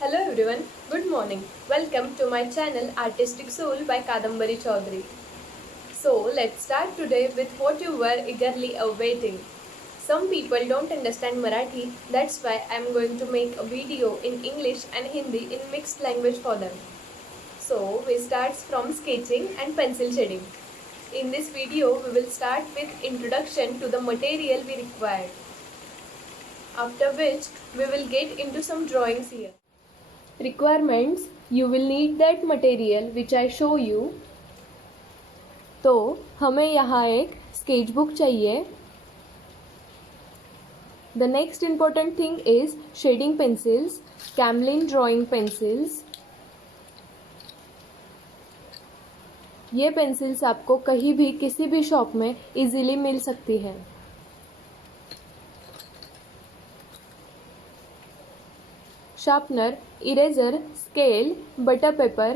Hello everyone, good morning. Welcome to my channel Artistic Soul by Kadambari Chaudhary. So let's start today with what you were eagerly awaiting. Some people don't understand Marathi, that's why I'm going to make a video in English and Hindi in mixed language for them. So we start from sketching and pencil shading. In this video, we will start with introduction to the material we require. After which, we will get into some drawings here. Requirements, you will need that material which I show you. तो हमें यहाँ एक sketch book चाहिए. The next important thing is shading pencils, Camlin drawing pencils. ये पेंसिल्स आपको कहीं भी किसी भी शॉप में इजीली मिल सकती है. Sharpener, eraser, scale, butter paper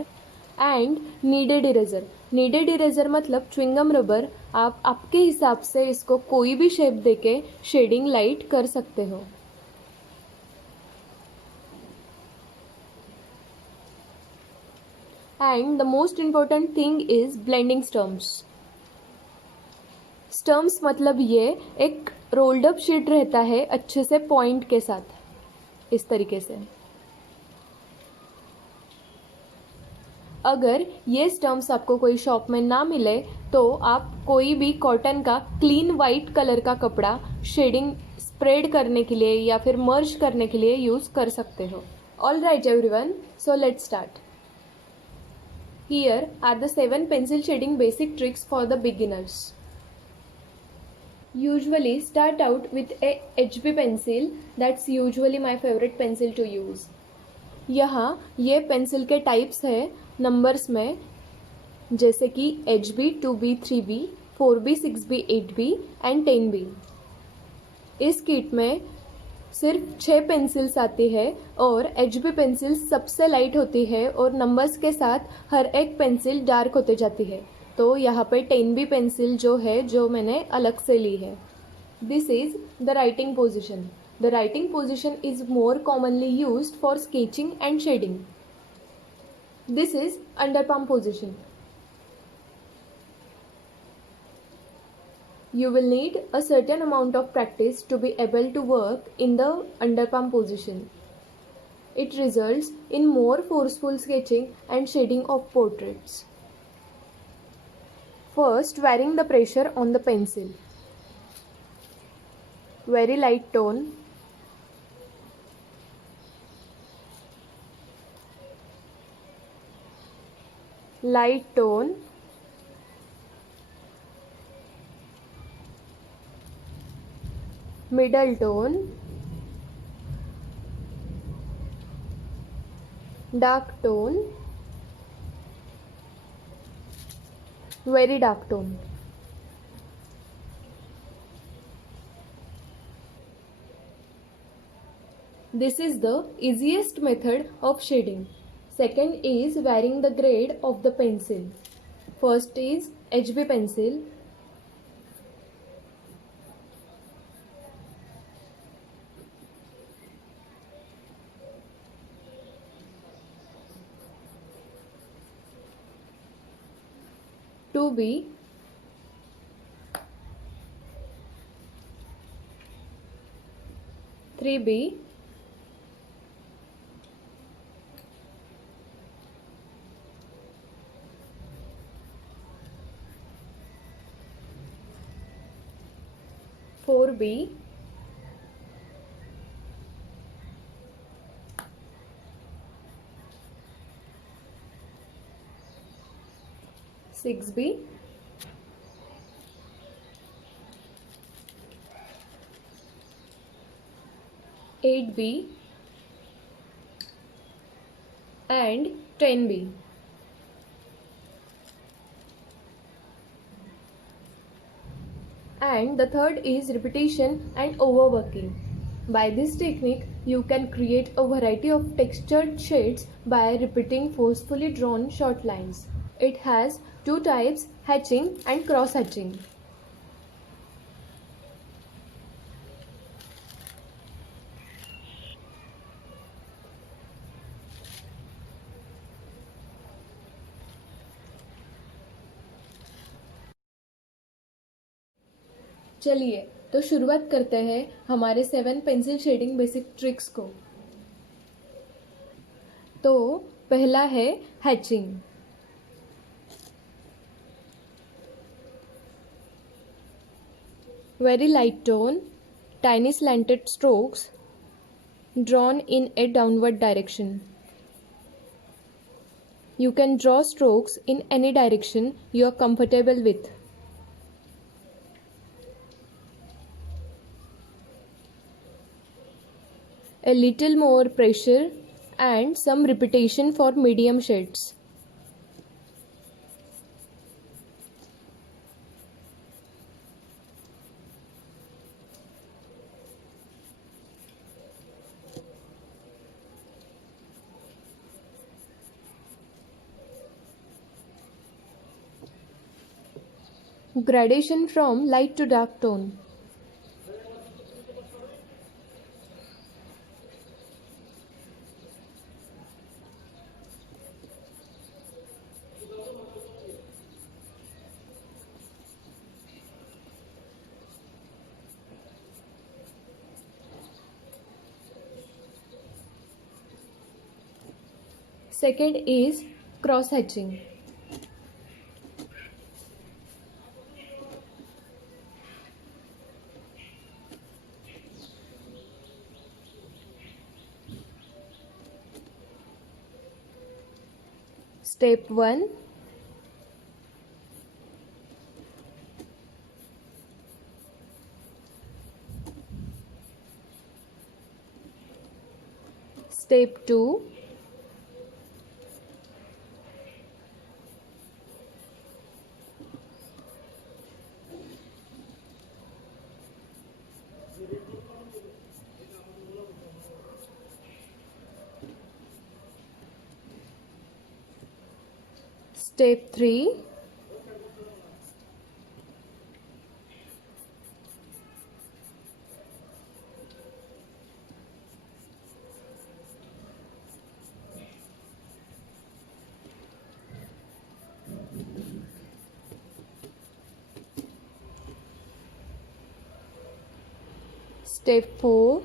and needed eraser. Needed eraser मतलब च्विंगम रबर. आप आपके हिसाब से इसको कोई भी शेप देके शेडिंग लाइट कर सकते हो. And the most important thing is blending stumps. Stumps मतलब ये एक रोल्ड अप शीट रहता है अच्छे से पॉइंट के साथ, इस तरीके से. अगर ये स्टम्प्स आपको कोई शॉप में ना मिले तो आप कोई भी कॉटन का क्लीन वाइट कलर का कपड़ा शेडिंग स्प्रेड करने के लिए या फिर मर्ज करने के लिए यूज़ कर सकते हो. All right everyone, so let's start. Here are the 7 pencil shading basic tricks for the beginners. Usually start out with a HB pencil. That's usually my favorite pencil to use. यहाँ ये पेंसिल के टाइप्स है नंबर्स में, जैसे कि HB, 2B, 3B, 4B, 6B, 8B and 10B. इस किट में सिर्फ 6 पेंसिल्स आती है और HB पेंसिल सबसे लाइट होती है और नंबर्स के साथ हर एक पेंसिल डार्क होते जाती है. तो यहाँ पे 10B पेंसिल जो है जो मैंने अलग से ली है. This is the writing position. The writing position is more commonly used for sketching and shading. This is under palm position. You will need a certain amount of practice to be able to work in the under palm position. It results in more forceful sketching and shading of portraits. First, varying the pressure on the pencil. Very light tone. Light tone. Middle tone. Dark tone. Very dark tone. This is the easiest method of shading. Second is varying the grade of the pencil. First is HB pencil. To be 3B, 4B, 6B, 8B and 10B. And the third is repetition and overworking. By this technique, you can create a variety of textured shades by repeating forcefully drawn short lines. It has two types, hatching and cross hatching. चलिए तो शुरुआत करते हैं हमारे 7 pencil shading basic tricks को। तो पहला है hatching. Very light tone, tiny slanted strokes drawn in a downward direction. You can draw strokes in any direction you are comfortable with. A little more pressure and some repetition for medium shades. Gradation from light to dark tone. Second is cross hatching. Step 1. Step 2. Step 3. Step 4.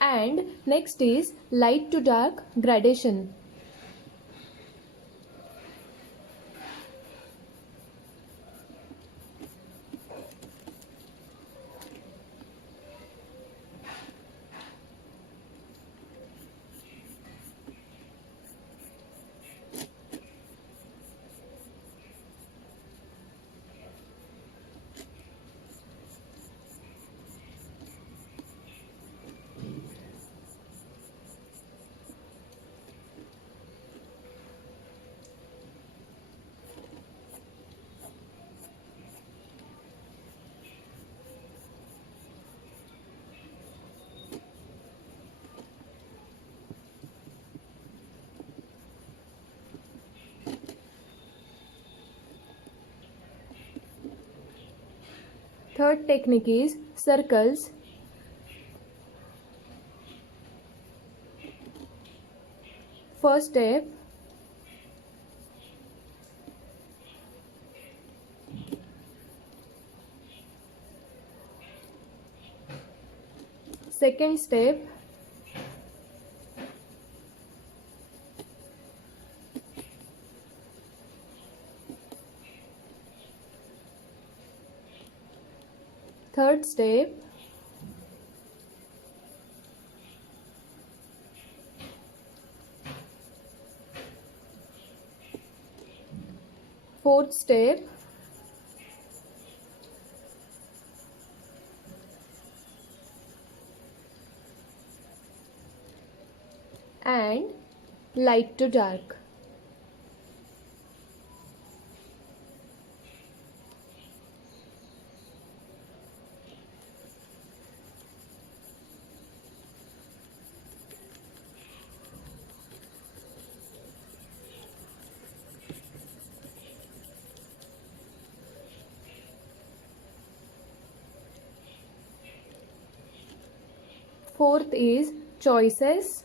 And next is light to dark gradation. Third technique is circles. First step. Second step. Third step. Fourth step. And light to dark. Fourth is choices.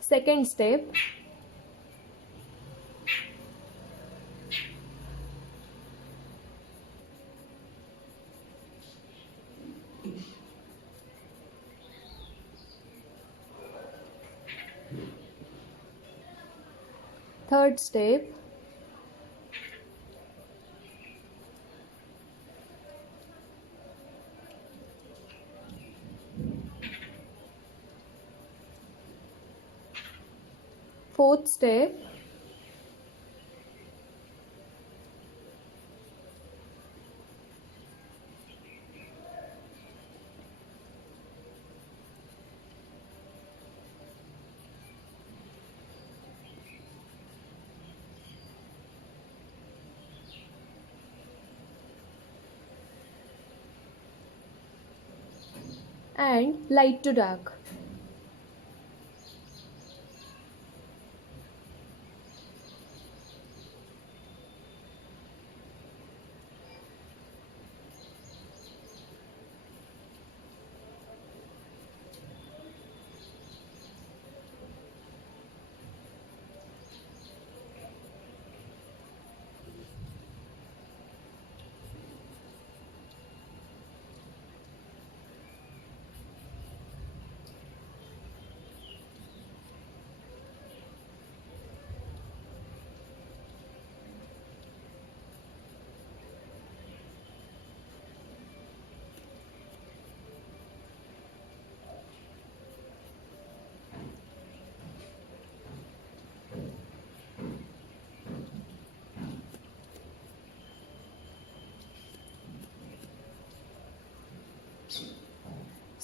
Second step, third step, fourth step, and light to dark.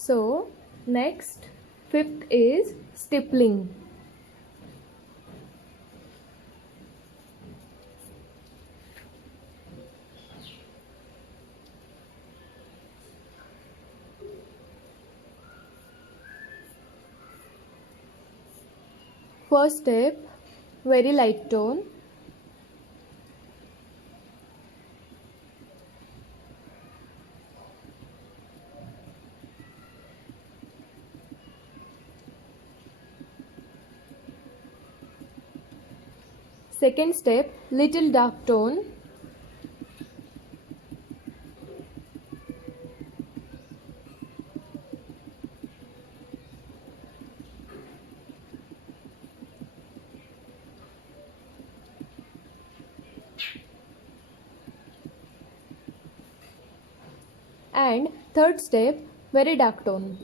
So next, fifth is stippling. First step, very light tone. Second step, little dark tone. And third step, very dark tone.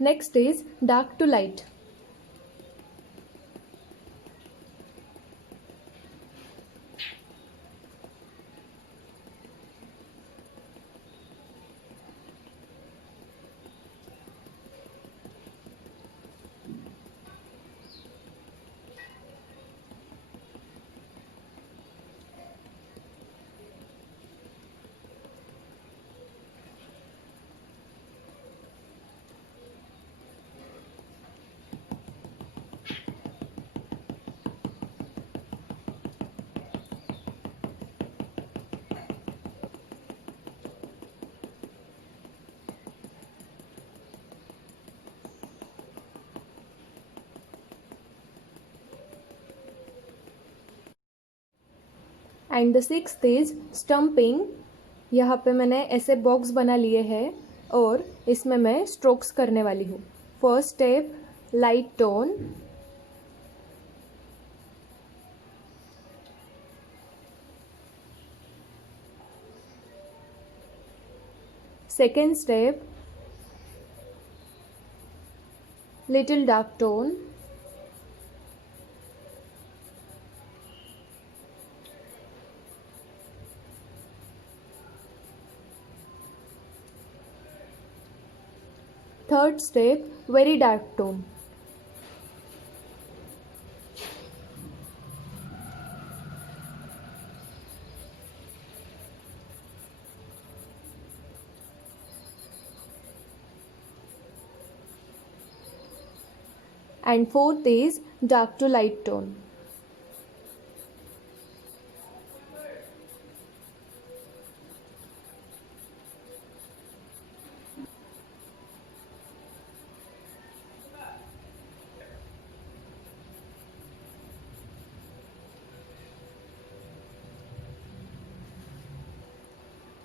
Next is dark to light. And the sixth is stumping. यहाँ पे मैंने ऐसे बॉक्स बना लिए हैं और इसमें मैं स्ट्रोक्स करने वाली हूँ. First step, light tone. Second step, little dark tone. Third step, very dark tone. And fourth is dark to light tone.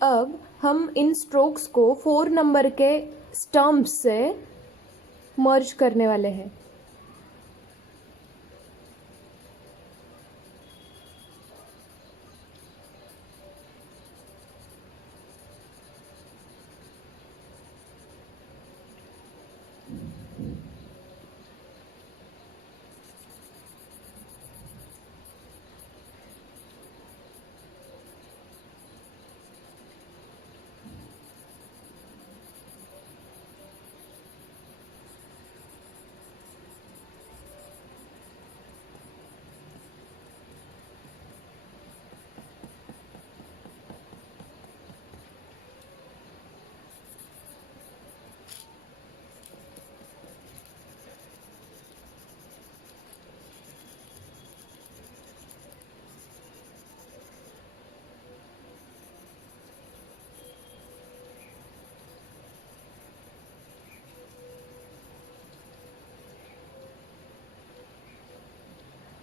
अब हम इन स्ट्रोक्स को 4 नंबर के स्टम्प्स से मर्ज करने वाले हैं.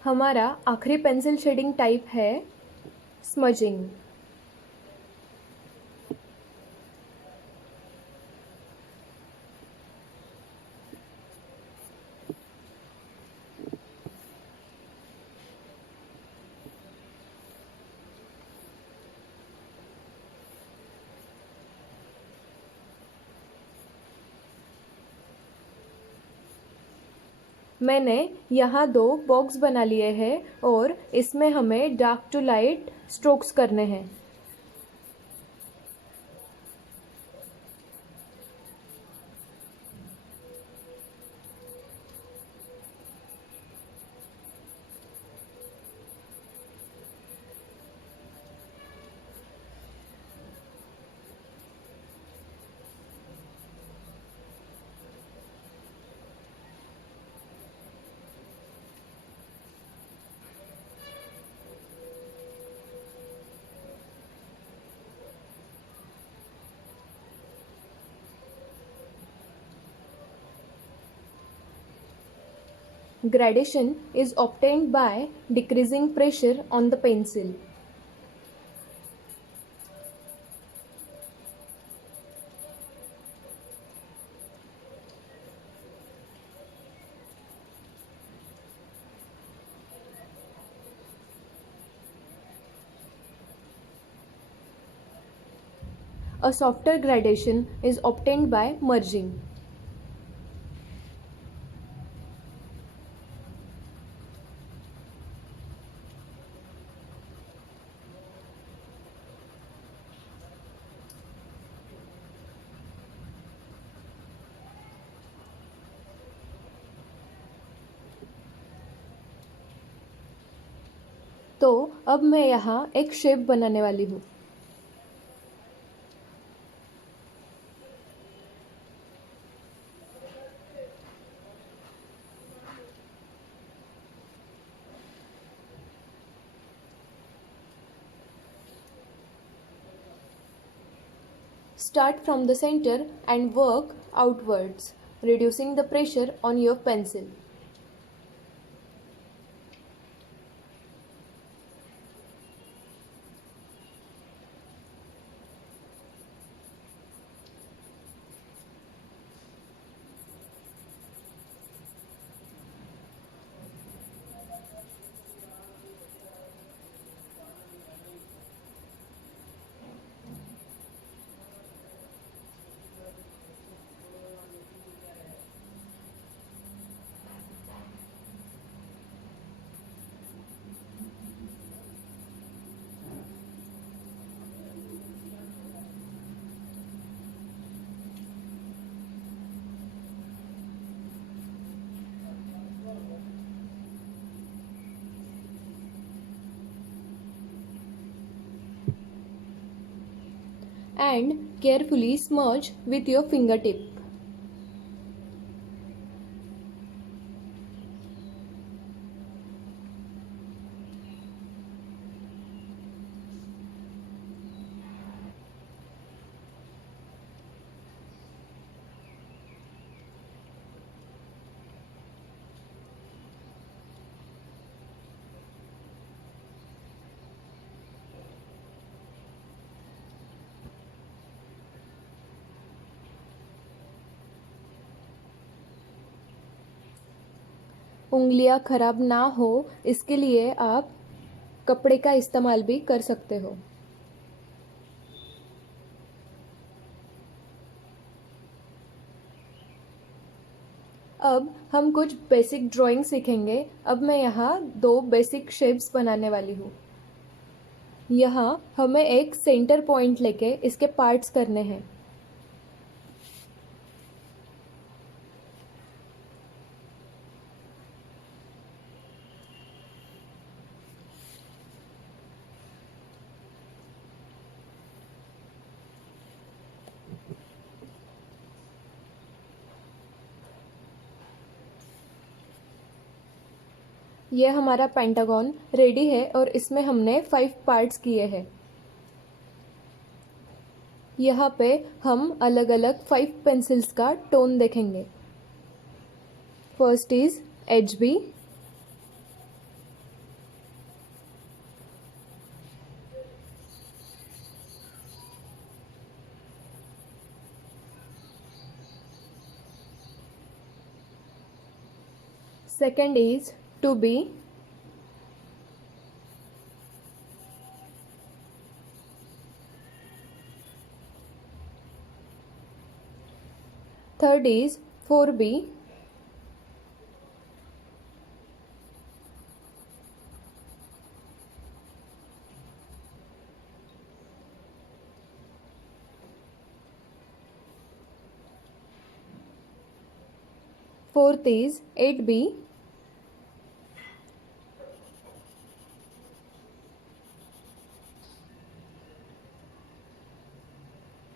हमारा आखिरी पेंसिल शेडिंग टाइप है स्मजिंग. मैंने यहाँ 2 बॉक्स बना लिए हैं और इसमें हमें डार्क टू लाइट स्ट्रोक्स करने हैं. Gradation is obtained by decreasing pressure on the pencil. A softer gradation is obtained by merging. तो अब मैं यहाँ एक शेप बनाने वाली हूँ. Start from the center and work outwards, reducing the pressure on your pencil. and carefully smudge with your fingertip. उंगलियां खराब ना हो इसके लिए आप कपड़े का इस्तेमाल भी कर सकते हो। अब हम कुछ बेसिक ड्राइंग सीखेंगे। अब मैं यहाँ 2 बेसिक शेप्स बनाने वाली हूँ। यहाँ हमें एक सेंटर पॉइंट लेके इसके पार्ट्स करने हैं। ये हमारा पेंटागन रेडी है और इसमें हमने 5 पार्ट्स किए हैं। यहाँ पे हम अलग अलग 5 पेंसिल्स का टोन देखेंगे। First is HB, second is 2B, third is 4B, fourth is 8B,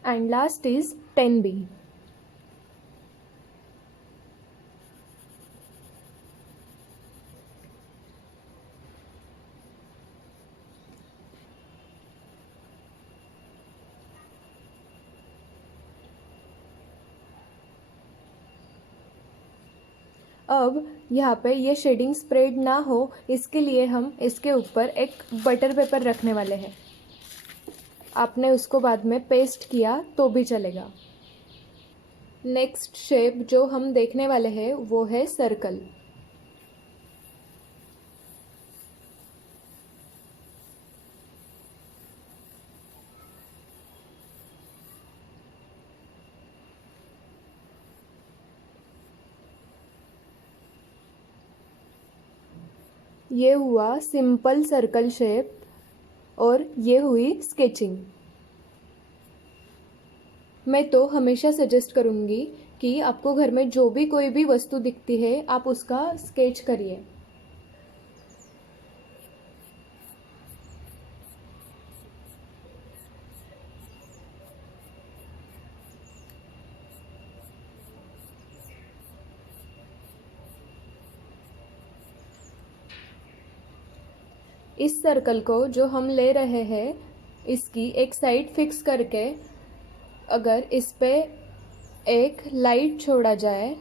and last is 10B. अब यहाँ पे ये शेडिंग स्प्रेड ना हो इसके लिए हम इसके ऊपर एक बटर पेपर रखने वाले हैं। आपने उसको बाद में पेस्ट किया तो भी चलेगा। नेक्स्ट शेप जो हम देखने वाले हैं वो है सर्कल। ये हुआ सिंपल सर्कल शेप और ये हुई स्केचिंग। मैं तो हमेशा सजेस्ट करूँगी कि आपको घर में जो भी कोई भी वस्तु दिखती है आप उसका स्केच करिए। इस सर्कल को जो हम ले रहे हैं इसकी एक साइड फिक्स करके अगर इस पे एक लाइट छोड़ा जाए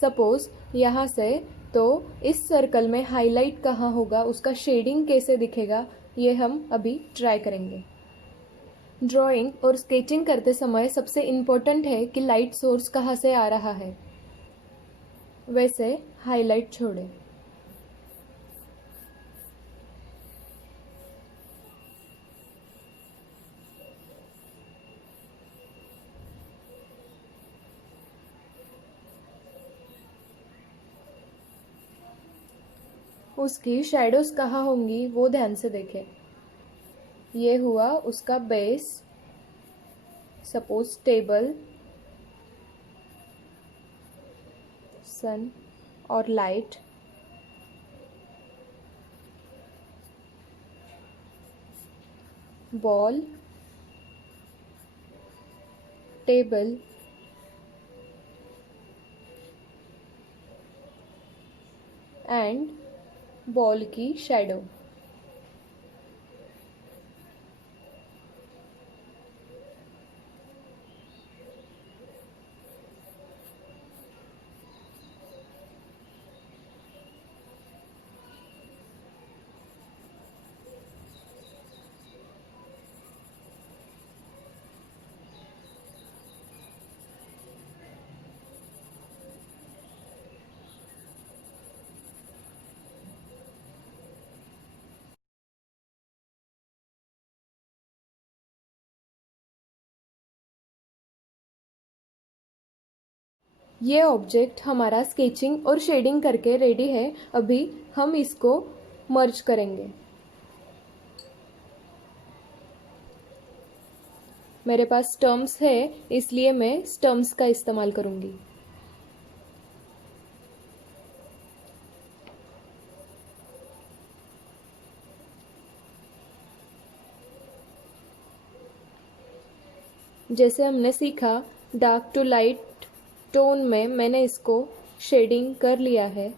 सपोज़ यहाँ से, तो इस सर्कल में हाईलाइट कहाँ होगा, उसका शेडिंग कैसे दिखेगा, ये हम अभी ट्राई करेंगे। ड्राइंग और स्केचिंग करते समय सबसे इम्पोर्टेंट है कि लाइट सोर्स कहाँ से आ रहा है। वैसे हाईलाइट छोड़ें। उसकी शैडोज़ कहाँ होंगी वो ध्यान से देखें। ये हुआ उसका बेस, सपोज टेबल, सन और light. Ball, table and ball की शैडो। ये ऑब्जेक्ट हमारा स्केचिंग और शेडिंग करके रेडी है। अभी हम इसको मर्ज करेंगे। मेरे पास स्टम्प्स है, इसलिए मैं स्टम्प्स का इस्तेमाल करूँगी। जैसे हमने सीखा, डार्क टू लाइट टोन में मैंने इसको शेडिंग कर लिया है।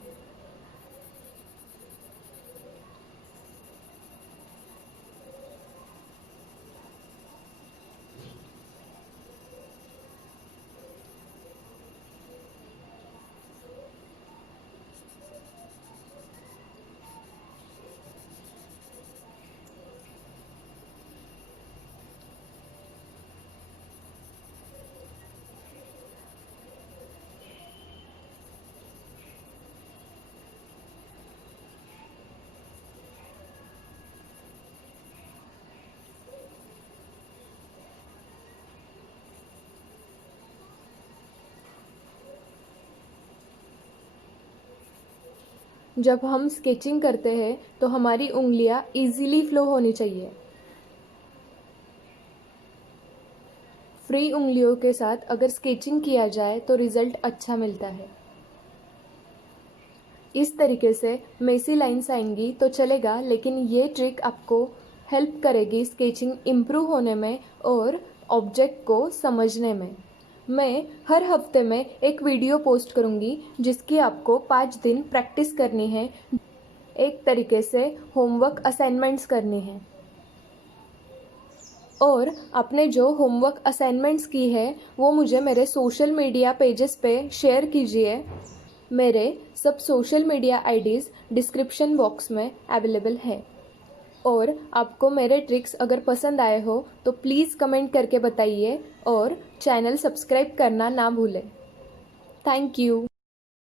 जब हम स्केचिंग करते हैं तो हमारी उंगलियां इजीली फ्लो होनी चाहिए। फ्री उंगलियों के साथ अगर स्केचिंग किया जाए तो रिज़ल्ट अच्छा मिलता है। इस तरीके से मेसी लाइंस आएंगी तो चलेगा, लेकिन ये ट्रिक आपको हेल्प करेगी स्केचिंग इम्प्रूव होने में और ऑब्जेक्ट को समझने में। मैं हर हफ्ते में एक वीडियो पोस्ट करूँगी जिसकी आपको 5 दिन प्रैक्टिस करनी है। एक तरीके से होमवर्क असाइनमेंट्स करनी है। और आपने जो होमवर्क असाइनमेंट्स की है वो मुझे मेरे सोशल मीडिया पेजेस पे शेयर कीजिए। मेरे सब social media IDs description box में अवेलेबल है। और आपको मेरे ट्रिक्स अगर पसंद आए हो तो प्लीज़ कमेंट करके बताइए और चैनल सब्सक्राइब करना ना भूलें। Thank you.